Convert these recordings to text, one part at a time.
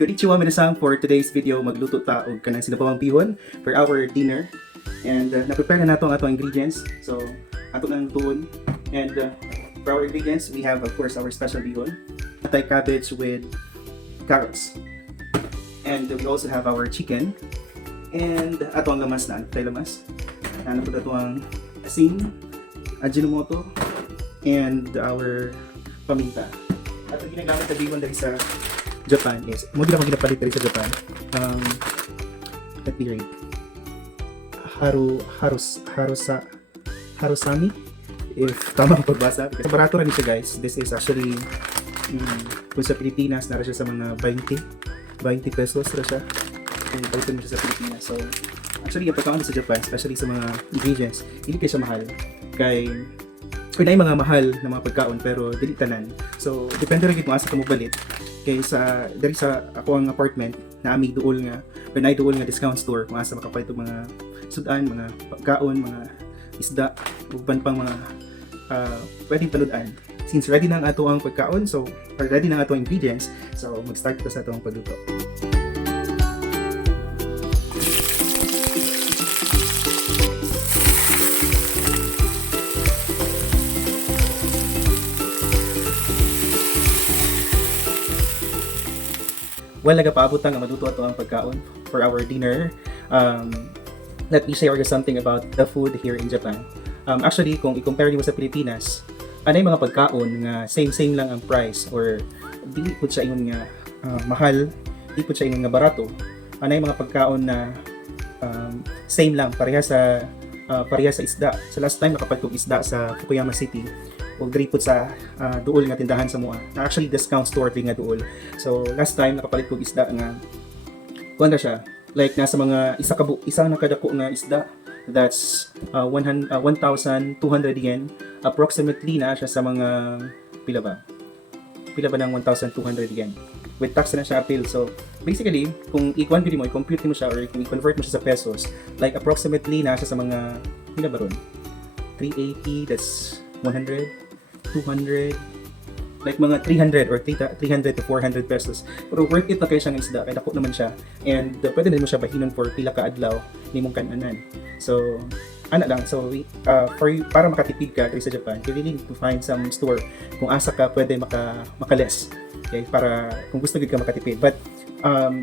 Konnichiwa minasang, for today's video magluto ta og kanang sinabawang bihon for our dinner. And na-prepare na nato ang atong ingredients. So ato nang tuon. And for our ingredients, we have of course our special bihon, Thai cabbage with carrots. And we also have our chicken. And ato ang lamas na, Thai lamas. Ano po ato ang asin, ajinomoto, and our paminta. At ang ginagamit na bihon dahil sa Japan is, mo din ako ginapalit dahil sa Japan. Let me read. Harusami, if tama ang pagbasa. Kasi barato rin siya guys. This is actually, kung sa Pilipinas, nara siya sa mga 20 pesos na siya. Kung balitan mo siya sa Pilipinas. So, actually, yung pagkaon sa Japan, especially sa mga ingredients, hindi kayo siya mahal. Kung na yung mga mahal na mga pagkaon, pero dili tanan. So, depende rin kung asa ka mo balit. Kaya dari sa ako ang apartment, na amig duol nga, or na duol nga discount store, kung asa makapalit itong mga sudan, mga pagkaon, mga isda, uban pang mga pwedeng panudan. Since ready na ang ato ang pagkaon, so, or ready na ang ato ang ingredients, so mag-start ito sa atong pagluto. Well, nagapaabot ang maduto ato ang pagkaon for our dinner. Let me share you something about the food here in Japan. Actually, kung i-compare mo sa Pilipinas, anay mga pagkaon nga same lang ang price or dili pud siya ingon nga mahal, dili pud siya ingon nga barato. Anay mga pagkaon na same lang pareha sa isda. Sa last time nakapalit kog isda sa Fukuyama City o diri pud sa duol nga tindahan sa mua. Actually discount store din nga duol. So last time nakapalit kog isda nga kuan siya like nasa mga isang nakadako nga isda, that's 1,200 yen approximately na siya sa mga pila ba ng 1,200 yen with tax na siya appeal. So basically kung i-compute mo siya or kung i-convert mo siya sa pesos, like approximately na siya sa mga pila ba ron 380, that's 100, 200, like mga 300 or 300 to 400 pesos. Pero worth it na kayo siyang isda, kaya dako naman siya. And pwede na mo siya bahinon for pila ka adlaw ni mong kananan. So, lang. So, para makatipid ka sa Japan, you really need to find some store kung asa ka pwede makales. Okay? Para kung gusto gid ka makatipid. But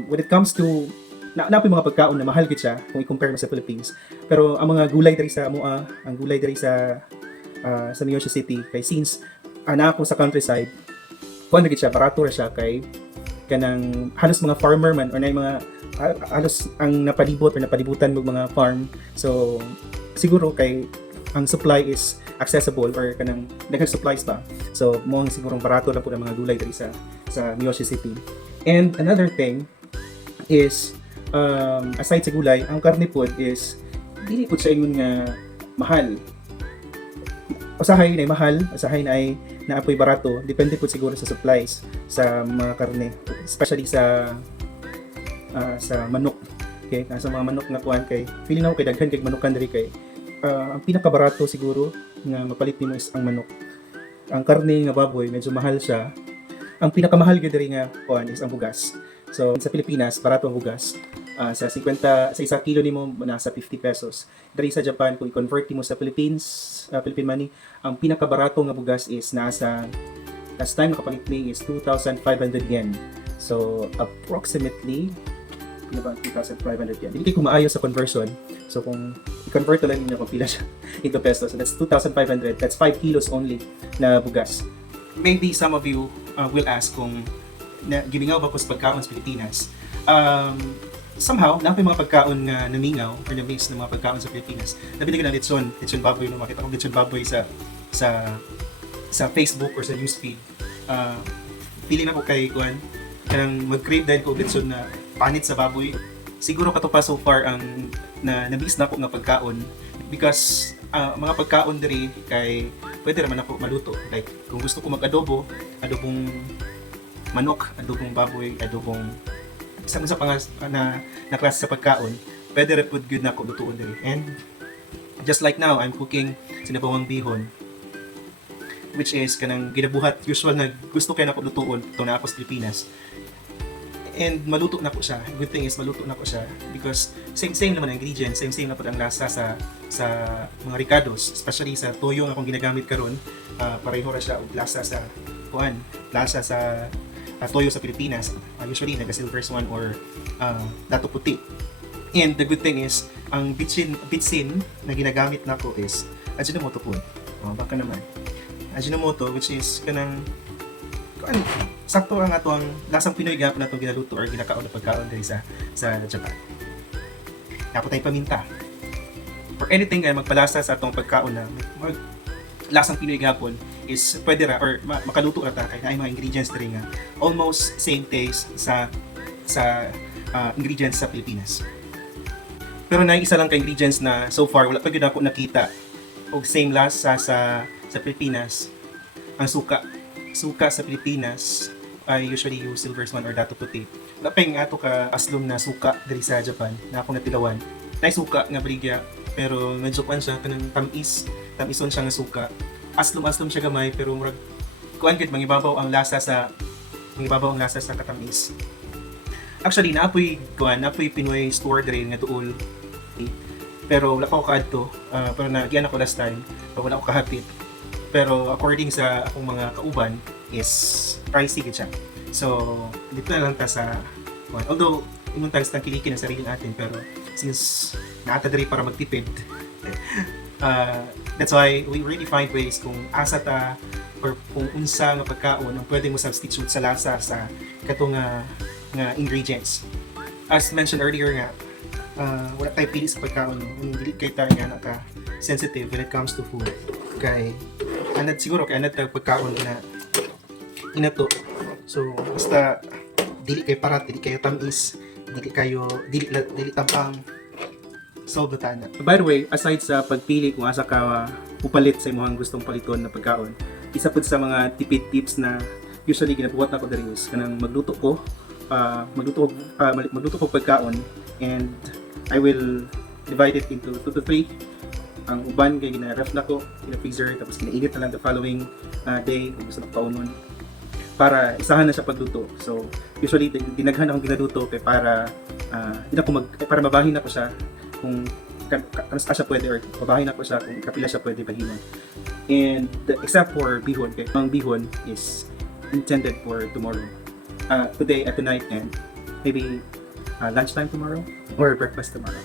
when it comes to napoy mga pagkaon na mahal gid siya kung i-compare mo sa Philippines. Pero ang mga gulay diri sa Mua, ang gulay diri sa Miyoshi City, kay since ana ako sa countryside, kuan gid siya, barato ra siya kay kanang halos mga farmer man or na mga halos ang napalibutan mo mga farm. So siguro kay ang supply is accessible or kanang daghang supplies pa. So mo ang sigurong barato lang po ang mga gulay diri sa Miyoshi City. And another thing is aside sa gulay, ang karne pod is dili pud siya ingon nga mahal. Usahay na mahal, usahay na ay naapoy barato, depende po siguro sa supplies sa mga karne, especially sa manok. Okay, sa mga manok na kuan kay feeling ako kay daghan kay manukan diri kay ang pinakabarato siguro nga mapalit nimo is ang manok. Ang karne nga baboy medyo mahal siya. Ang pinakamahal gyud diri nga kuan is ang bugas. So sa Pilipinas barato ang bugas. Sa 50 sa 1 kilo nimo nasa 50 pesos. Diri sa Japan kung i-convert mo sa Philippine money, ang pinakabarato nga bugas is nasa last time nakapalit ni is 2,500 yen. So approximately 2,500 yen. Dili ko maayo sa conversion. So kung i-convert lang niyo kung pila siya into pesos, so that's 2,500. That's 5 kilos only na bugas. Maybe some of you will ask kung gimingaw ba ko sa pagkaon sa Pilipinas. Somehow, na mga pagkaon nga namingaw or na-miss ng mga pagkaon sa Pilipinas. Nabili ko ng lechon baboy, no? Makita ko lechon baboy sa Facebook or sa newsfeed. Feeling ako kay Juan, kanang mag-crave dahil ko lechon na panit sa baboy. Siguro kato pa so far ang na-miss na ako nga pagkaon because mga pagkaon diri kay pwede naman ako maluto. Like kung gusto ko mag-adobong manok, adobong baboy, adobong sa na klase sa pagkaon, pwede rin po good na ako lutuon diri. And just like now, I'm cooking sinabawang bihon, which is kanang ginabuhat usual na gusto kay nako lutuon ito na ako sa Pilipinas. And maluto na ko siya. Good thing is maluto na ko siya because same naman ang ingredients, same na po ang lasa sa mga ricados, especially sa toyo nga akong ginagamit karon. Pareho ra siya og lasa sa lasa sa toyo sa Pilipinas. Usually naga silver swan or dato puti. And the good thing is ang bitsin na ginagamit nako is Ajinomoto po. Baka naman. Ajinomoto, which is kanang sakto ang ato ang lasang Pinoy gapon na itong ginaluto or ginakaon na pagkaon diri sa Japan. Tapos tayong paminta. For anything kaya magpalasa sa atong pagkaon na lasang Pinoy gapon is pwede ra or makaluto ra ta kay naay mga ingredients diri nga almost same taste sa ingredients sa Pilipinas. Pero naay isa lang ka ingredients na so far wala pa gyud ako nakita og same lasa sa Pilipinas. Ang suka sa Pilipinas I usually use silver swan or dato puti. Wala pa yung ato ka aslom na suka diri sa Japan na akong natilawan. Nay suka nga baligya pero medyo kuan siya kanang tamison siya nga suka. Aslom siya gamay pero murag kuan gid mangibabaw ang lasa sa katamis. Actually naapoy Pinoy store diri nga tuol. Pero wala pa ako kaadto. Pero nagyan ako last time. Pero wala ako kahapit. Pero according sa akong mga kauban is pricey gid siya. So dito na lang ta sa although imong tayo sa kilikin ang sarili natin pero since naata diri para magtipid that's why we really find ways kung asa ta or kung unsa nga pagkaon ang pwede mo substitute sa lasa sa katong nga ingredients. As mentioned earlier nga wala tayo pili sa pagkaon dili kay tayo nga ka sensitive when it comes to food kay siguro kay tayo pagkaon na inato. So basta dili kay parat, dili kayo tamis, dili tampang solve na tana. By the way, aside sa pagpili kung asa ka pupalit sa imong gustong paliton na pagkaon, isa pud sa mga tipid tips na usually ginabuhat nako diri is kanang magluto ko pagkaon and I will divide it into 2 to 3. Ang uban kay gina-ref na ko, gina-freezer tapos ginainit na lang the following day kung gusto na paunon para isahan na siya pagluto. So usually dinaghan akong ginaluto kay para para mabahin ako siya kung kanus siya pwede or mabahin ako siya kung kapila siya pwede bahinon. And except for bihon, kay ang bihon is intended for tomorrow. Today at tonight and maybe lunchtime tomorrow or breakfast tomorrow.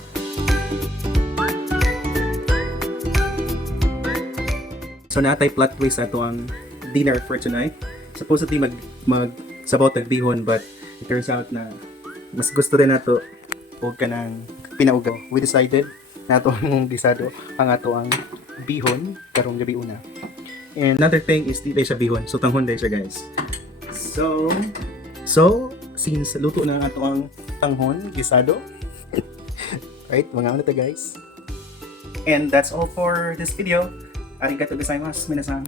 So natay plot twist ato ang dinner for tonight. Supposedly sabaw tag bihon but it turns out na mas gusto rin nato og kanang pinaugaw. We decided nato ang gisado ang ato ang bihon karong gabi una. And another thing is di siya bihon. So tanghon day siya guys. So since luto na ang ato ang tanghon gisado. Right, mga ano to guys. And that's all for this video. Arigatou gozaimasu, minasan.